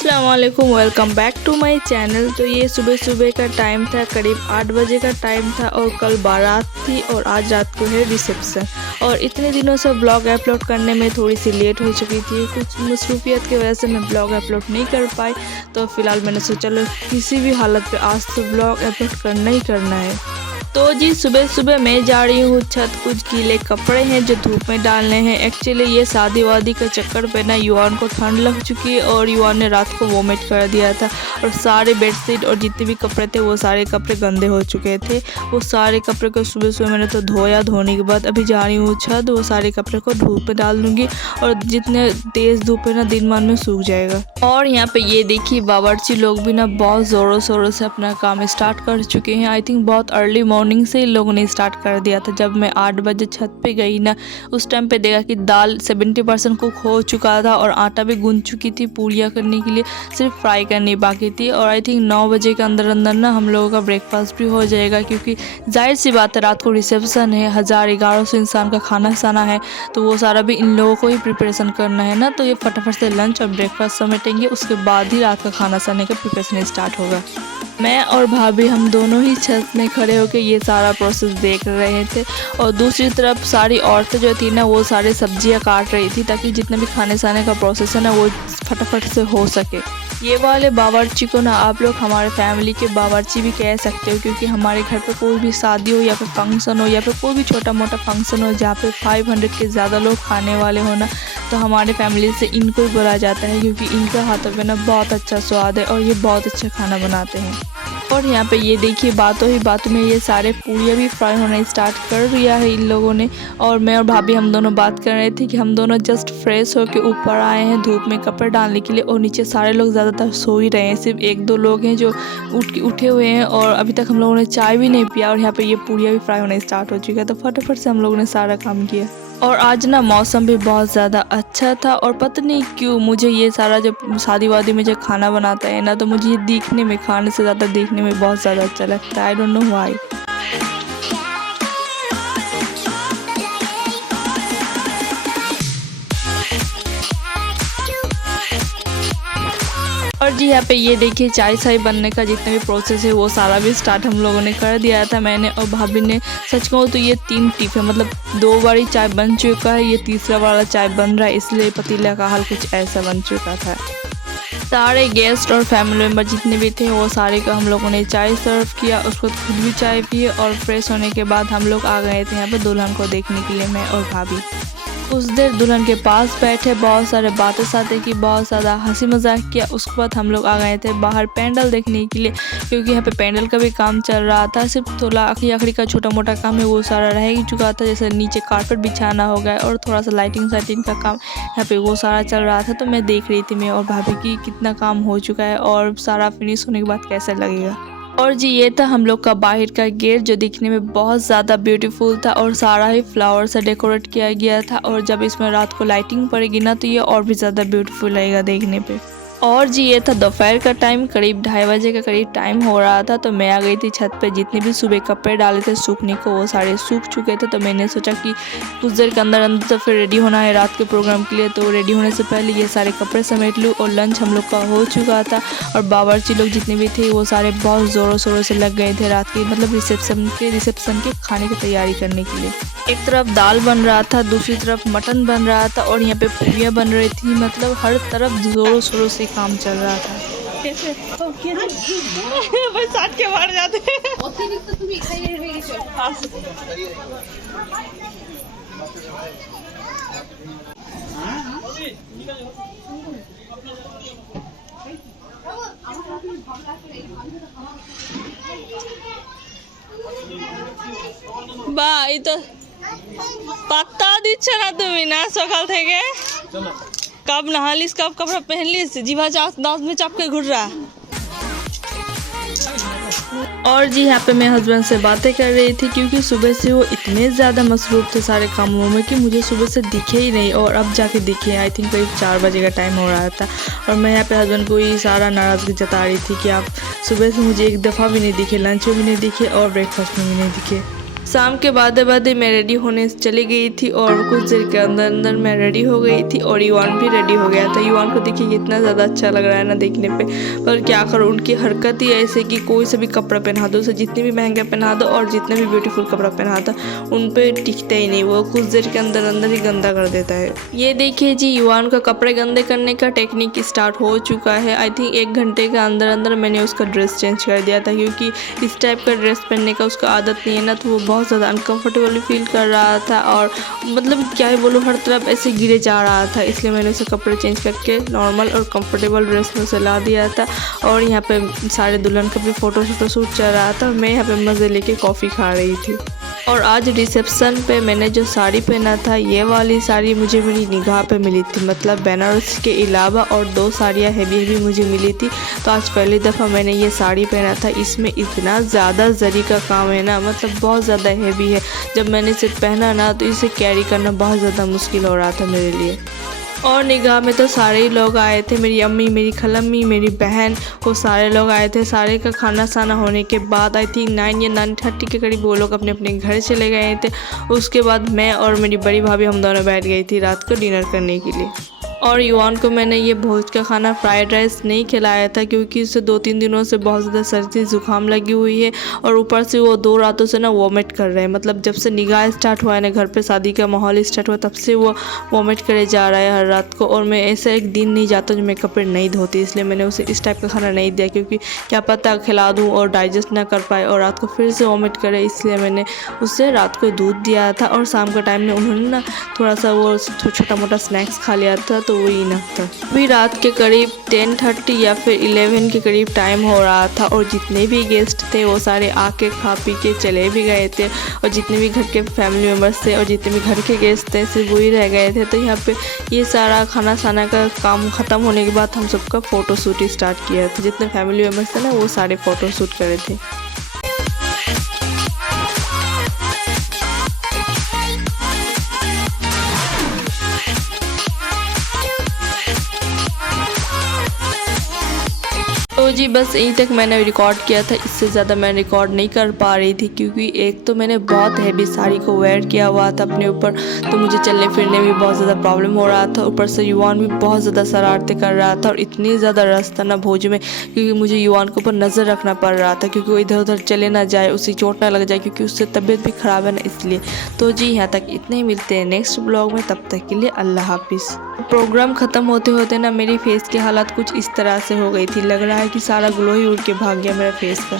अस्सलाम वालेकुम, welcome back to my channel. तो ये सुबह सुबह का टाइम था, करीब 8 बजे का टाइम था और कल बारात थी और आज रात को है रिसेप्शन। और इतने दिनों से ब्लॉग अपलोड करने में थोड़ी सी लेट हो चुकी थी, कुछ मसरूफियत की वजह से मैं ब्लॉग अपलोड नहीं कर पाई। तो फ़िलहाल मैंने सोचा चलो किसी भी हालत पे आज तो ब्लॉग अपलोड करना ही करना है। तो जी सुबह सुबह मैं जा रही हूँ छत, कुछ गीले कपड़े हैं जो धूप में डालने हैं। एक्चुअली ये शादी वादी का चक्कर पे ना युवान को ठंड लग चुकी है और युवान ने रात को वोमिट कर दिया था और सारे बेडशीट और जितने भी कपड़े थे वो सारे कपड़े गंदे हो चुके थे। वो सारे कपड़े को सुबह सुबह मैंने तो धोया, धोने के बाद अभी जा रही हूँ छत, वो सारे कपड़े को धूप में डाल दूँगी और जितने तेज़ धूप है ना दिन मान में सूख जाएगा। और यहाँ पे ये देखिए बावर्ची लोग भी ना बहुत ज़ोरों शोरों से अपना काम स्टार्ट कर चुके हैं। आई थिंक बहुत अर्ली मॉर्निंग से इन लोगों ने स्टार्ट कर दिया था। जब मैं 8 बजे छत पे गई ना उस टाइम पे देखा कि दाल 70% कुक हो चुका था और आटा भी गूंथ चुकी थी पूड़ियाँ करने के लिए, सिर्फ फ्राई करनी बाकी थी। और आई थिंक 9 बजे के अंदर अंदर ना हम लोगों का ब्रेकफास्ट भी हो जाएगा, क्योंकि जाहिर सी बात है रात को रिसेप्शन है, 1000-1100 इंसान का खाना खाना है, तो वो सारा भी इन लोगों को ही प्रिपरेशन करना है ना। तो ये फटाफट से लंच और ब्रेकफास्ट समेटेंगे, उसके बाद ही रात का खाना खाने का प्रिपरेशन स्टार्ट होगा। मैं और भाभी हम दोनों ही छत में खड़े होकर ये सारा प्रोसेस देख रहे थे और दूसरी तरफ सारी औरतें जो थी ना वो सारी सब्जियां काट रही थी ताकि जितना भी खाने साने का प्रोसेस है ना वो फटाफट से हो सके। ये वाले बावर्ची को ना आप लोग हमारे फैमिली के बावर्ची भी कह सकते हो, क्योंकि हमारे घर पे कोई भी शादी हो या फिर फंक्शन हो या फिर कोई भी छोटा मोटा फंक्शन हो जहाँ पे 500 के ज़्यादा लोग खाने वाले हो ना, तो हमारे फैमिली से इनको ही बोला जाता है, क्योंकि इनका हाथों में ना बहुत अच्छा स्वाद है और ये बहुत अच्छा खाना बनाते हैं। और यहाँ पे ये देखिए बातों ही बातों में ये सारे पूड़ियाँ भी फ्राई होना स्टार्ट कर दिया है इन लोगों ने। और मैं और भाभी हम दोनों बात कर रहे थे कि हम दोनों जस्ट फ्रेश होकर ऊपर आए हैं धूप में कपड़े डालने के लिए और नीचे सारे लोग ज़्यादातर सो ही रहे हैं, सिर्फ 1-2 लोग हैं जो उठे हुए हैं और अभी तक हम लोगों ने चाय भी नहीं पिया। और यहाँ पे ये पूड़ियाँ भी फ्राई होना स्टार्ट हो चुका है, तो फटाफट से हम लोगों ने सारा काम किया। और आज ना मौसम भी बहुत ज़्यादा अच्छा था और पता नहीं क्यों मुझे ये सारा जब शादी वादी में जब खाना बनाता है ना तो मुझे ये दिखने में, खाने से ज़्यादा देखने में बहुत ज़्यादा अच्छा लगता है। I don't know why. और जी यहाँ पे ये देखिए चाय शाय बनने का जितना भी प्रोसेस है वो सारा भी स्टार्ट हम लोगों ने कर दिया था, मैंने और भाभी ने। सच कहूँ तो ये 3 टिप है, मतलब 2 बारी चाय बन चुका है, ये तीसरा वाला चाय बन रहा है, इसलिए पतीला का हाल कुछ ऐसा बन चुका था। सारे गेस्ट और फैमिली मेम्बर जितने भी थे वो सारे को हम लोगों ने चाय सर्व किया, उसको खुद भी चाय पिए और फ्रेश होने के बाद हम लोग आ गए थे यहाँ पे दुल्हन को देखने के लिए, मैं और भाभी। कुछ देर दुल्हन के पास बैठे, बहुत सारे बातें सातें की, बहुत ज़्यादा हंसी मजाक किया। उसके बाद हम लोग आ गए थे बाहर पेंडल देखने के लिए, क्योंकि यहाँ पे पेंडल का भी काम चल रहा था। सिर्फ थोड़ा आखिरी का छोटा मोटा काम है वो सारा रह ही चुका था, जैसे नीचे कारपेट बिछाना हो गया और थोड़ा सा लाइटिंग साइटिंग का काम यहाँ पे वो सारा चल रहा था। तो मैं देख रही थी मैं और भाभी की कितना काम हो चुका है और सारा फिनिश होने के बाद कैसा लगेगा। और जी ये था हम लोग का बाहर का गेट जो दिखने में बहुत ज़्यादा ब्यूटीफुल था और सारा ही फ्लावर से डेकोरेट किया गया था। और जब इसमें रात को लाइटिंग पड़ेगी ना तो ये और भी ज़्यादा ब्यूटीफुल लगेगा देखने पे। और जी ये था दोपहर का टाइम, करीब 2:30 बजे का करीब टाइम हो रहा था। तो मैं आ गई थी छत पे, जितने भी सुबह कपड़े डाले थे सूखने को वो सारे सूख चुके थे। तो मैंने सोचा कि कुछ देर के अंदर अंदर तो फिर रेडी होना है रात के प्रोग्राम के लिए, तो रेडी होने से पहले ये सारे कपड़े समेट लूँ। और लंच हम लोग का हो चुका था और बावर्ची लोग जितने भी थे वो सारे बहुत ज़ोरों शोरों से लग गए थे रात की, मतलब रिसेप्शन के खाने की तैयारी करने के लिए। एक तरफ दाल बन रहा था, दूसरी तरफ मटन बन रहा था और यहाँ पे पूरियाँ बन रही थी, मतलब हर तरफ जोरों शोरों से काम चल रहा था। बरसात के बाहर जाते বা এই তো পাত্তা দিচ্ছে না তুমি না সকাল থেকে। कब नहालिस, कब कपड़ा पहनलिस, जीवा दांत में चाप के घुर रहा। और जी यहाँ पे मैं हस्बैंड से बातें कर रही थी, क्योंकि सुबह से वो इतने ज़्यादा मसरूफ़ थे सारे कामों में कि मुझे सुबह से दिखे ही नहीं और अब जाके दिखे। आई थिंक करीब 4 बजे का टाइम हो रहा था और मैं यहाँ पे हस्बैंड को ये सारा नाराज़गी जता रही थी कि आप सुबह से मुझे एक दफ़ा भी नहीं दिखे, लंच में भी नहीं दिखे और ब्रेकफास्ट में भी नहीं दिखे। शाम के बाद मैं रेडी होने चली गई थी और कुछ देर के अंदर अंदर मैं रेडी हो गई थी और युवान भी रेडी हो गया था। युवान को देखिए कितना ज़्यादा अच्छा लग रहा है ना देखने पे, पर क्या करूँ, उनकी हरकत ही ऐसे कि कोई से भी कपड़ा पहना दो, उसे जितने भी महंगा पहना दो और जितने भी ब्यूटीफुल कपड़ा पहना दो उन पर टिकता ही नहीं, वो कुछ देर के अंदर अंदर ही गंदा कर देता है। ये देखिए जी, युवान का कपड़े गंदे करने का टेक्निक स्टार्ट हो चुका है। आई थिंक 1 घंटे के अंदर अंदर मैंने उसका ड्रेस चेंज कर दिया था, क्योंकि इस टाइप का ड्रेस पहनने का उसका आदत नहीं है ना, तो वो बहुत ज़्यादा अनकंफर्टेबल फील कर रहा था और मतलब क्या ही बोलूँ, हर तरफ ऐसे गिरे जा रहा था। इसलिए मैंने उसे कपड़े चेंज करके नॉर्मल और कंफर्टेबल ड्रेस में उसे ला दिया था। और यहाँ पे सारे दुल्हन का भी फ़ोटो शूट चल रहा था, मैं यहाँ पे मज़े लेके कॉफ़ी खा रही थी। और आज रिसेप्शन पे मैंने जो साड़ी पहना था, ये वाली साड़ी मुझे मेरी निगाह पे मिली थी, मतलब बनारस के अलावा और 2 साड़ियाँ हैवी मुझे मिली थी। तो आज पहली दफ़ा मैंने ये साड़ी पहना था। इसमें इतना ज़्यादा जरी का काम है ना, मतलब बहुत ज़्यादा हैवी है। जब मैंने इसे पहना ना तो इसे कैरी करना बहुत ज़्यादा मुश्किल हो रहा था मेरे लिए। और निगाह में तो सारे ही लोग आए थे, मेरी अम्मी, मेरी खलम्मी, मेरी बहन, वो सारे लोग आए थे। सारे का खाना साना होने के बाद आई थिंक 9 या 9:30 के करीब वो लोग अपने अपने घर चले गए थे। उसके बाद मैं और मेरी बड़ी भाभी हम दोनों बैठ गई थी रात को डिनर करने के लिए। और युवान को मैंने ये भोज का खाना फ्राइड राइस नहीं खिलाया था, क्योंकि उसे 2-3 दिनों से बहुत ज़्यादा सर्दी ज़ुकाम लगी हुई है और ऊपर से वो 2 रातों से ना वॉमिट कर रहे हैं। मतलब जब से निगाह स्टार्ट हुआ है ना, घर पे शादी का माहौल स्टार्ट हुआ, तब से वो वॉमिट करे जा रहा है हर रात को। और मैं ऐसा एक दिन नहीं जाता जो मैं कपड़े नहीं धोती, इसलिए मैंने उसे इस टाइप का खाना नहीं दिया, क्योंकि क्या पता खिला दूँ और डाइजेस्ट ना कर पाए और रात को फिर से वॉमिट करे। इसलिए मैंने उसे रात को दूध दिया था और शाम का टाइम में उन्होंने ना थोड़ा सा वो छोटा मोटा स्नैक्स खा लिया था, तो वही इनफ था। अभी रात के करीब 10:30 या फिर 11 के करीब टाइम हो रहा था और जितने भी गेस्ट थे वो सारे आके खा पी के चले भी गए थे। और जितने भी घर के फैमिली मेम्बर्स थे और जितने भी घर के गेस्ट थे सिर्फ वही रह गए थे। तो यहाँ पे ये सारा खाना साना का काम ख़त्म होने के बाद हम सबका फ़ोटो शूट स्टार्ट किया था। जितने फैमिली मेम्बर्स थे ना वो सारे फ़ोटो शूट करे थे। तो जी बस यहीं तक मैंने रिकॉर्ड किया था, इससे ज़्यादा मैं रिकॉर्ड नहीं कर पा रही थी, क्योंकि एक तो मैंने बहुत हैवी साड़ी को वेयर किया हुआ था अपने ऊपर, तो मुझे चलने फिरने में बहुत ज़्यादा प्रॉब्लम हो रहा था। ऊपर से युवान भी बहुत ज़्यादा शरारतें कर रहा था और इतनी ज़्यादा रस था ना भोज में, क्योंकि मुझे युवान के ऊपर नज़र रखना पड़ रहा था, क्योंकि वो इधर उधर चले ना जाए, उसे चोट ना लग जाए, क्योंकि उससे तबीयत भी ख़राब है ना, इसलिए। तो जी यहाँ तक इतने ही, मिलते हैं नेक्स्ट ब्लॉग में, तब तक के लिए अल्लाह हाफिज़। प्रोग्राम ख़त्म होते होते ना मेरी फेस की हालत कुछ इस तरह से हो गई थी, लग रहा है कि सारा ग्लो ही उड़ के भाग गया मेरा फेस का।